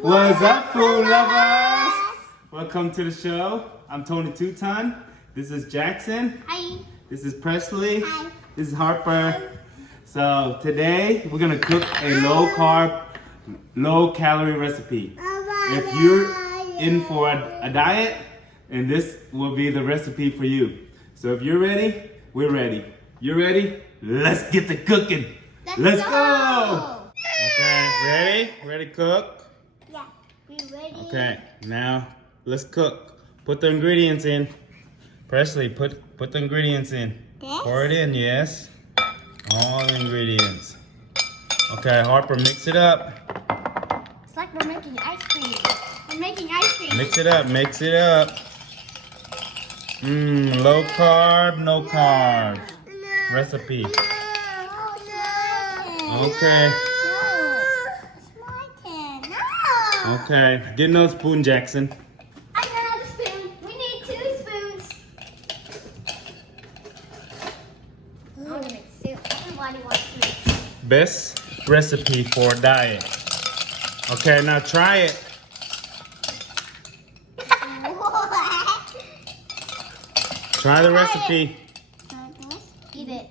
What's up, food lovers? Welcome to the show. I'm Tony Tuton. This is Jackson. Hi. This is Presley. Hi. This is Harper. So today we're gonna cook a low carb, low calorie recipe. If you're in for a diet, and this will be the recipe for you. So if you're ready, we're ready. You ready? Let's get to cooking. Let's go. Okay, ready? Ready to cook? Yeah, we ready. Okay, now let's cook. Put the ingredients in. Presley, put the ingredients in. This? Pour it in, yes. All the ingredients. Okay, Harper, mix it up. It's like we're making ice cream. We're making ice cream. Mix it up, mix it up. Low carb, no carb recipe. Okay. It's my turn. No. Okay, get no spoon, Jackson. I got a spoon. We need 2 spoons. I'm gonna make soup. Everybody wants soup. Best recipe for a diet. Okay, now try it. Try the recipe. Eat it.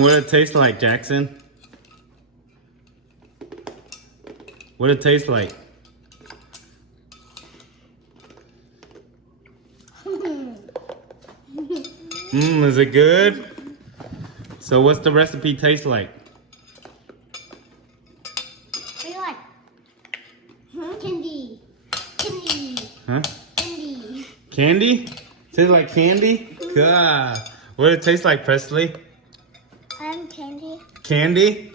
What it taste like, Jackson? What it taste like? Is it good? So what's the recipe taste like? What do you like? Candy. Candy. Huh? Candy. Candy? Tastes like candy? God. What it taste like, Presley? Candy. Candy?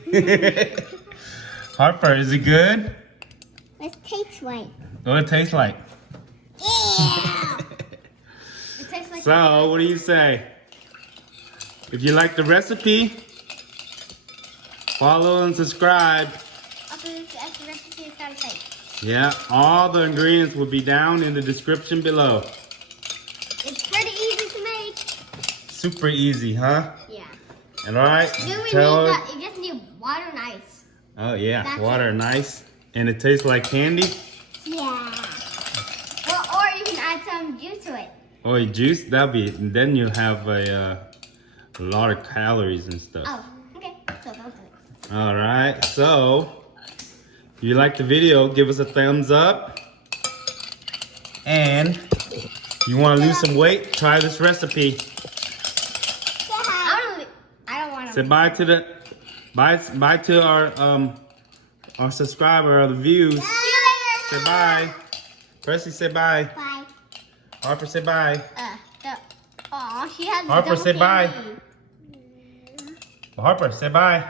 Harper, is it good? It tastes like. What it taste like? Yeah. It tastes like. So, what do you say? If you like the recipe, follow and subscribe. After the recipe is gotta say. Yeah, all the ingredients will be down in the description below. It's pretty easy to make. Super easy, huh? Yeah. All right. Then we Tell need her. that. You just need water and ice. Oh yeah, That's water, it. nice, and it tastes like candy. Yeah. Well, or you can add some juice to it. Oh, juice. Then you have a lot of calories and stuff. Oh, okay. So don't do it. All right. So, if you like the video, give us a thumbs up. And you want to lose some weight? Try this recipe. I don't want to. Say bye to the bye to our subscriber or the views. See you Say later. bye. Presley, say bye. Bye. Harper, say bye. Aw, she had Harper, double say bye. candy. Harper, say bye.